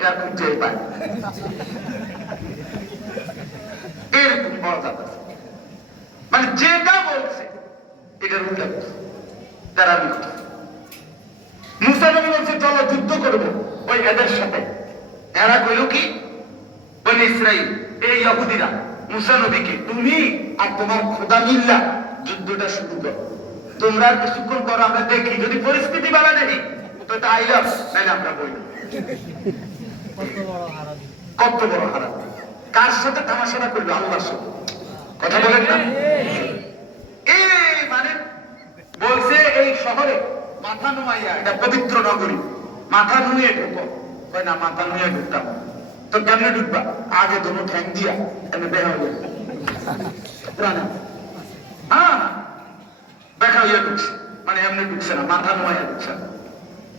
এটা খুঁজে পায় এরকম মজা আছে। মানে যেটা বলছে এটার উল্টা তারা মুসা নবী বলছে চলো যুদ্ধ করবো ওই এদের সাথে। এরা কইল কি বনি ইসরাইল এই ইহুদিরা মুসা নবীকে তুমি আর তোমার খোদা মিল্লা যুদ্ধটা শুরু করো, তোমরা কিছুক্ষণ করো, আমরা দেখি যদি পরিস্থিতি বাড়া দেখি তো এটা আইলাম নাইলে আমরা বই না। কত বড় হারাম! কার সাথে তামাশাটা করবে? আল্লাহর সাথে। কথা বলেন না? এই মানে বলছে এই শহরে মাথা নুমাইয়া, এটা পবিত্র নগরী, মাথা নুয়ে ঢুকো। কয় না মাথা নুয়ে ঢুকতাম। তো কেমনে ঢুকবা? আগে দুটো ঠ্যাং দিয়া এমনি দেখা হইয়া দেখা হইয়া ঢুকছে, মানে এমনি ঢুকছে না, মাথা নুমাইয়া ঢুকছে না।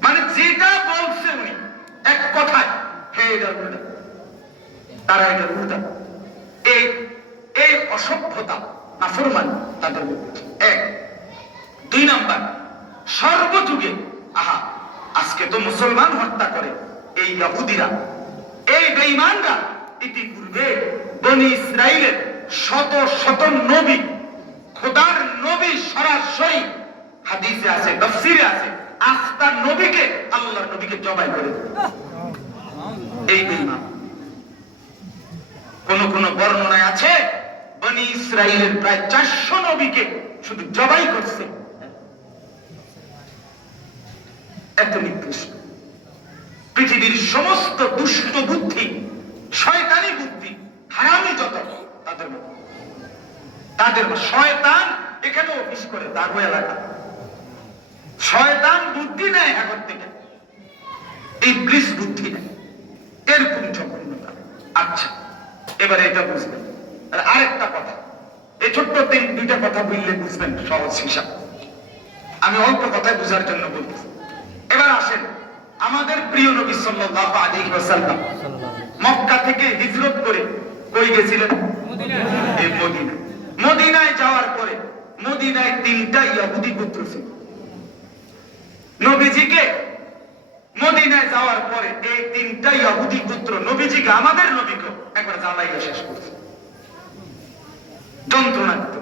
মানে যেটা বলছে উনি এক কথায় হে এটার উল্টা, তারা এটার উল্টা। এই অসভ্যতা নাফরমানি তাদের মধ্যে এক। দুই নাম্বার, সর্বযুগে আজকে তো মুসলমান হত্যা করে এই ইহুদিরা, এই বেঈমানরা ইতিপূর্বে বনি ইসরাইলের শত শত নবী, খোদার নবী সরাসরি হাদিসে আছে, তাফসীরে আছে, আস্তার নবীকে আল্লাহর নবীকে জবাই করে এই বেঈমান। কোন কোন বর্ণনায় আছে বনি ইসরাইলের প্রায় 400 নবীকে শুধু জবাই করছে। এত নিকৃষ্ট! পৃথিবীর সমস্ত দুষ্ট বুদ্ধি, শয়তানি বুদ্ধি, হারামি যত তাদের মধ্যে, তাদের শয়তান এখানে অফিস করে দাগো এলাকা, শয়তান বুদ্ধি নেয় এখন থেকে, ইবলিস বুদ্ধি নেয়, এরকম জঘন্যতা। আচ্ছা, এবারে এটা বুঝবেন। আর আরেকটা কথা, এই ছোট্ট দুইটা কথা বললে বুঝবেন সহজ হিসাব। আমি অল্প কথায় বুঝার জন্য বলতেছি। এবার আসেন, আমাদের প্রিয় নবী সাল্লাল্লাহু আলাইহি ওয়াসাল্লাম মক্কা থেকে হিজরত করে কই গেছিলেন? মদিনা। মদিনায় যাওয়ার পরে মদিনায় 3টা ইহুদি পুত্র ছিল। নবীজিকে মদিনায় যাওয়ার পরে এই 3টা ইহুদি পুত্র নবীজিকে, আমাদের নবীকে একবার জ্বালাইয়া শেষ করছে, যন্ত্রণা দিত।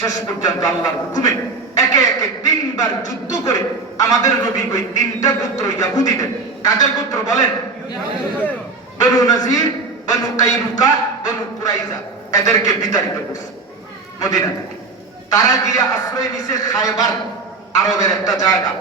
শেষ পর্যন্ত আল্লাহর হুকুমে একে একে 3 বার যুদ্ধ করে আমাদের নবী ওই 3টা পুত্র ইহুদিদের, কাদের পুত্র বলেন? বনু নাজির, বনু কাইনুকা, বনু কুরাইজা, এদেরকে বিতাড়িত করছে মদিনা থেকে। তারা গিয়ে আশ্রয় নিছে খায়বার, আরবের একটা জায়গা।